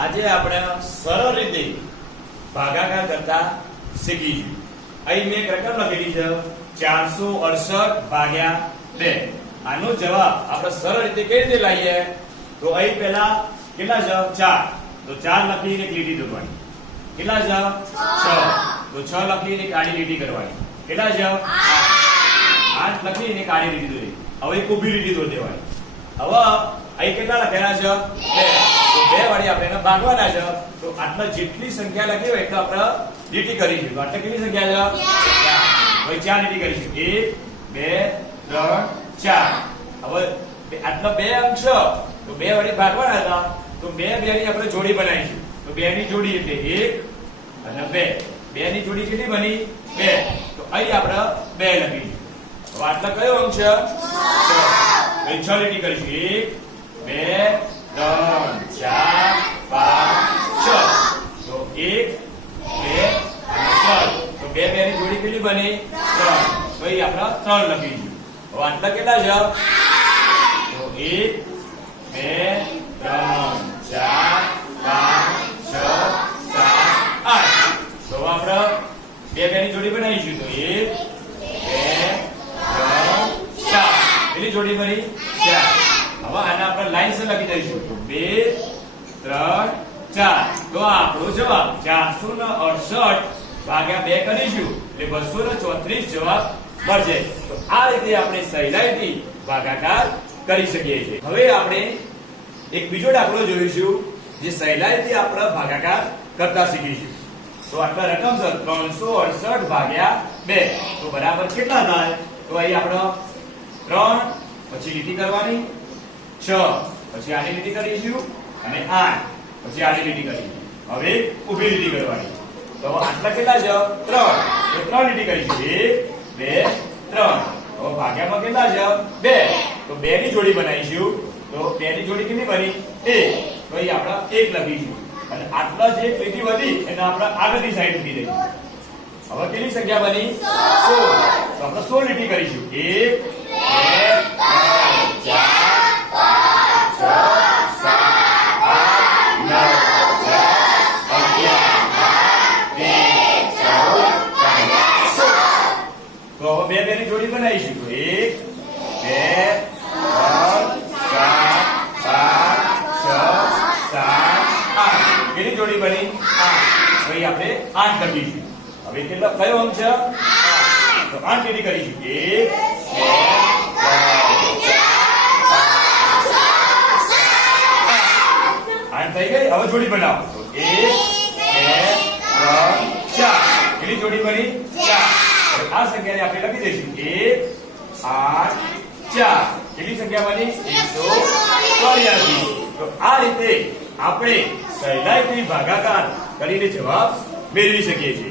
આજે આપણે સરળ રીતે ભાગાકાર કરતા શીખીશું. અહીં મેં એક રકમ લખેલી છે ચારસો અડસઠ ભાગ્યા બે. આનો જવાબ આપણે સરળ રીતે કઈ રીતે લાવીએ? તો અહીં પહેલા કેટલા છે ચાર. તો ચાર લખીને એક લીટી દોરવાની. કેટલા છે. છ. તો છ લખીને એક આડી લીટી કરવાની. કેટલા છે આઠ. લખીને એક આડી લીટી દોરી હવે એક ઊભી લીટી દોરી દેવાની. હવે અહીં કેટલા લખેલા છે? બે. તો બે વાળી આપણે એને ભાગવાના છે. તો આટલા જેટલી સંખ્યા લખી હોય એટલે આપણે લીટી કરીશું દીધું. આટલા કેટલી સંખ્યા છે. હવે ચાર લીટી કરીશું એક, બે, ત્રણ, ચાર. હવે આટલા બે અંક છે તો બે વડે ભાગવાના હતા. તો બે બે ની આપણે જોડી બનાવીશું. તો બે ની જોડી એટલે એક અને બે. બે ની જોડી કેટલી બની? બે. તો અહીં આપણે બે લખી હવે આટલા કયો અંક છે. છ લીટી કરીશું. એક બે ત્રણ ચાર પાંચ છ તો બે અને તો બે બે જોડી કેટલી બની ત્રણ તો આપણે ત્રણ હવે આટલા કેટલા છે તો બે, ત્રણ, ચાર. પાંચ છ સાત આઠ તો આપણે બે બે જોડી બનાવીશું. તો એક, બે, ત્રણ, ચાર. કેટલી જોડી બની ચાર હવે આને આપણે લાઈન સે લખી દઈશું. તો બે, ત્રણ, ચાર. તો આપણો જવાબ ચારસો ને અડસઠ ભાગ્યા બે કરીશું. એટલે બસો ને ચોત્રીસ જવાબ મળશે. તો આ રીતે આપણે સહેલાઈથી ભાગાકાર કરી શકીએ છીએ. હવે આપણે એક બીજો દાખલો જોઈશું, જે સહેલાઈથી આપણે ભાગાકાર કરતા શીખીશું. તો આટલા રકમ સર ત્રણસો અડસઠ ભાગ્યા બે. તો બરાબર કેટલા થાય? તો અહીં આપણો ત્રણ, પછી લીટી કરવાની. છ. પછી આડી લીટી કરીશું અને આઠ. પછી આડી લીટી કરીશું. હવે ઊભી લીટી કરવાની. તો આટલા કેટલા છે? ત્રણ. તો ત્રણ લીટી કરીશું. એક, બે, ત્રણ. હવે ભાગ્યામાં કેટલા છે? બે. તો બે ની જોડી બનાવીશું. તો બે ની જોડી કેટલી બની? એક. તો અહીં આપણે એક લખીશું. અને આટલા જે લીટી વધી, એને આપણે આગળની સાઈડ મૂકી દઈશું. હવે કેટલી સંખ્યા બની? સોળ. તો આપણે સોળ લીટી કરીશું. 1 તો હવે બે બે ની જોડી બનાવીશું. તો 1 2 3 4 5 6 7 8 કેટલી જોડી બની આઠ. ભાઈ આપણે આઠ લખીશું. હવે કેટલા કયો અંક છે? તો 8 લીટી કરીશું? 1 2 3 4 8 થઈ ગઈ? હવે જોડી બનાવો. તો 1 2 3 4 કેટલી જોડી બની 4 આ સંખ્યાને આપણે લખી દઈશું. 1 8 4 કેટલી સંખ્યા બની? 184 તો આ રીતે આપણે સહેલાઈથી ભાગાકાર કરીને જવાબ મેળવી શકીએ છીએ.